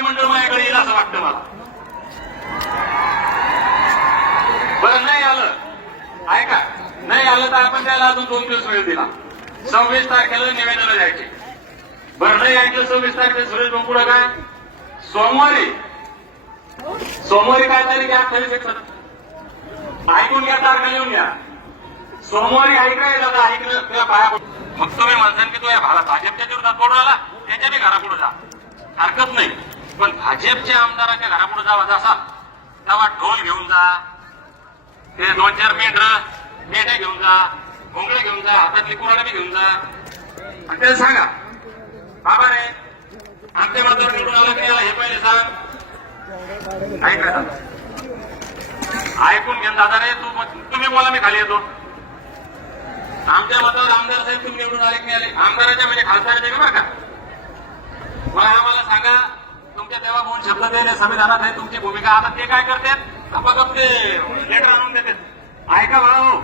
मंत्रिमंडळ माझ्याकडे येईल असं वाटतं मला. बरं नाही आलं, ऐका, नाही आलं तर आपण त्याला अजून 2 दिवस वेळ दिला. 26 तारखेला निवेदन द्यायचे. बरं नाही ऐकलं 26 तारखेला सुरेश भाऊ पुढे काय सोमवारी काय तारीख आहे? 28 ऐकून घ्या, तारखा लिहून घ्या. सोमवारी ऐकायला ऐकलं तुला पाया मग तुम्ही म्हणसान की तो या भाजपच्या विरोधात बोलून आला, त्याच्याने घरापुढे जा, हरकत नाही. पण भाजपच्या आमदाराच्या घरापुढे जावा जसा तेव्हा ढोल घेऊन जा, ते 2-4 मेंढ्या घेऊन जा, भोंगळे घेऊन जा, हातातली कुऱ्हाडी घेऊन जा आणि त्याला सांगा बाबा रे आमच्या मतावर निवडून आला की हे पहिले सांग. ऐकलं ऐकून घ्या दादा रे, तुम्ही बोला मी खाली येतो. आमच्या मतावर आमदार साहेब तुम्ही निवडून आले की आले, आमदाराच्या म्हणजे खासदाराच्या बरं का. मला आम्हाला सांगा तुमच्या तेव्हा 2 शब्द दिले संविधानात आहे तुमची भूमिका. आता ते काय करतात आपण ते लेटर आणून देतात. ऐका भाऊ,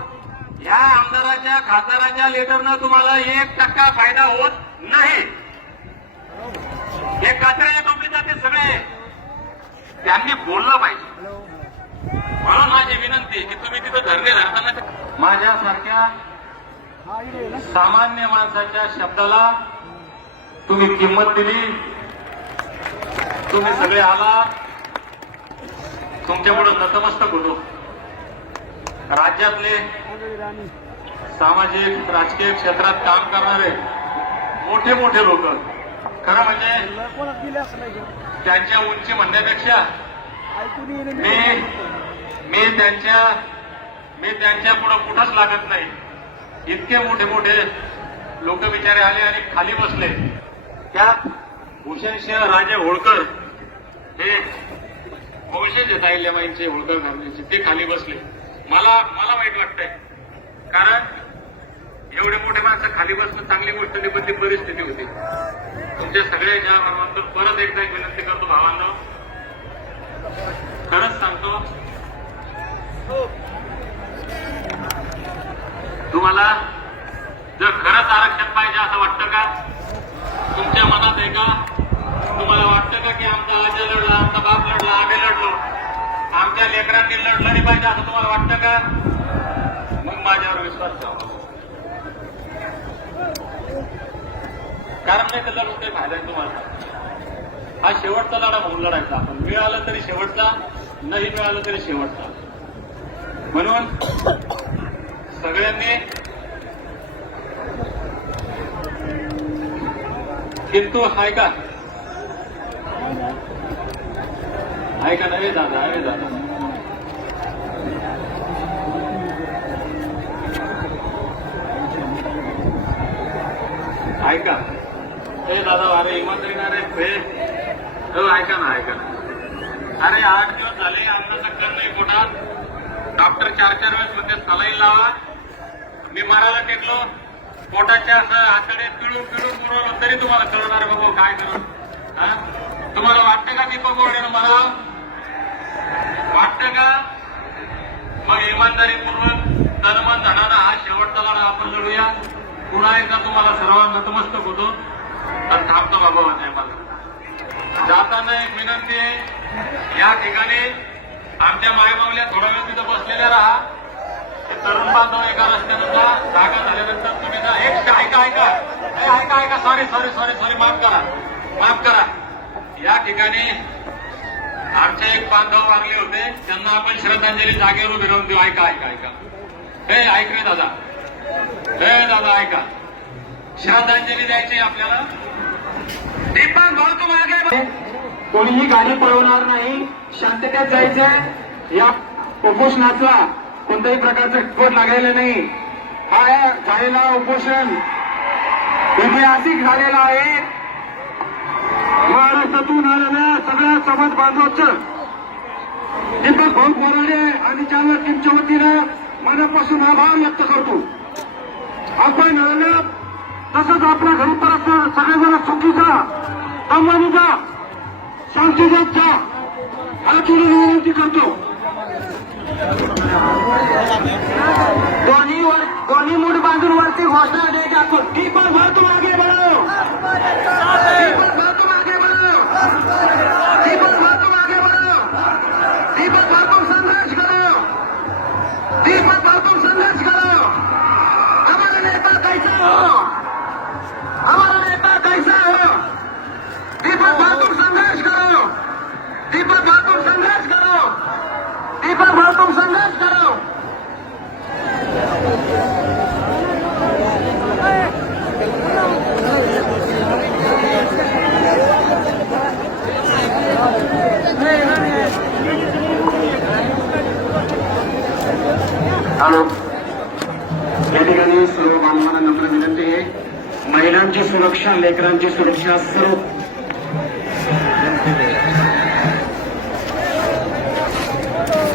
या आमदाराच्या खासदाराच्या लेटरनं तुम्हाला 1% फायदा होत नाही. हे कचऱ्याच्या टोपलीत जाते सगळे. त्यांनी बोललं पाहिजे. म्हणून माझी विनंती की तुम्ही तिथं धरणे धरताना माझ्यासारख्या सामान्य माणसाच्या शब्दाला तुम्ही किंमत दिली. तुम्ही सगळे आला, तुमच्यापुढे नतमस्तक होतो. राज्यातले सामाजिक राजकीय क्षेत्रात काम करणारे मोठे मोठे लोक, खरं म्हणजे त्यांच्या उंची म्हणण्यापेक्षा मी त्यांच्या पुढे कुठंच लागत नाही. इतके मोठे मोठे लोक बिचारे आले आणि खाली बसले. त्यात भूषणसिंह राजे होळकर हे वंशज आहेत अहिल्याबाईंचे, होळकर घराण्याचे, ते खाली बसले. मला वाईट वाटतंय, कारण एवढे मोठे माणसं खाली बसणं चांगली गोष्ट नाही, पण ती परिस्थिती होती. तुमच्या सगळ्याच्या मार्फत परत एकदा एक विनंती करतो भावांनो, खरंच सांगतो तुम्हाला जर खरंच आरक्षण पाहिजे असं वाटतं का? तुमच्या मनात आहे का? तुम्हाला वाटतं का की आमचा आजा लढला, आमचा बाप लढला, आम्ही लढलो, आमच्या लेकरांनी लढलं नाही पाहिजे असं तुम्हाला वाटतं का? मग माझ्यावर विश्वास ठेवा. कारण नाही तर लढून काही फायदा आहे तुम्हाला. हा शेवटचा लढा म्हणून लढायचा आपण. मिळालं तरी शेवटचा, नाही मिळालं तरी शेवटचा. म्हणून सगळ्यांनी किंतु आहे का नव्हे दादा, आहे दादा, ऐका हे दादा, अरे इमानदारी ना रे, ऐका ना. अरे 8 दिवस झाले अन्नाचं कर नाही पोटात. डॉक्टर 4-4 वेळेस मध्ये सलाईन लावा. मी मारायला टेकलो, पोटाच्या असं आतडे पिळून पुरवलं तरी तुम्हाला कळणार बाबा काय करू. तुम्हाला वाटतं का दीपक बोर्डेनं मला वाटतं का? मग इमानदारीपूर्वक तनमन धनानं हा शेवटचा लढा आपण लढूया. पुन्हा एकदा तुम्हाला सर्वांना नतमस्तक होतो तर थांबतो बाबा नाही मला. जाताना एक विनंती आहे, या ठिकाणी आमच्या मायमावल्या थोडा वेळ तिथं बसलेल्या राहा. तरुण बांधव एका रस्त्यानं जा, जागा झाल्यानंतर तुम्ही जा. एक ऐका सॉरी माफ करा. या ठिकाणी आमचे एक बांधव वारले होते, त्यांना आपण श्रद्धांजली जागेवर उभी राहून देऊ. ऐका हे ऐक रे दादा, ऐका, श्रद्धांजली द्यायची आपल्याला. दीपक भाऊ तू मागे, कोणीही गाडी पळवणार नाही, शांततेत जायचं. या उपोषणाचा कोणत्याही प्रकारचं खट लागलेलं नाही. हा झालेला उपोषण ऐतिहासिक झालेला आहे. महाराष्ट्रातून आलेल्या सगळ्या समाज बांधवांचं दीपक भाऊ बोराडे आणि जालना टीमच्या वतीनं मनापासून आभार व्यक्त करतो. आपण आलं तसंच आपल्या घरी परत सगळेजण चुकीचा अंबानीचा शांतीचा हातून विनंती करतो. दोन्ही मूठ बांधून वरती घोषणा द्यायची आपण. दीपक भाऊ तुम आगे बढ़ो, दीपक भाऊ तुम आगे बढ़ो. नेता कैसा हो, हमारा नेता कैसा हो। दीपक बहादुर संघर्ष करो, दीपक बहादुर संघर्ष करो, दीपक बहादुर संघर्ष करो। हॅलो, या ठिकाणी सर्व बांधवांना नम्र विनंती आहे, महिलांची सुरक्षा, लेकरांची सुरक्षा सर्व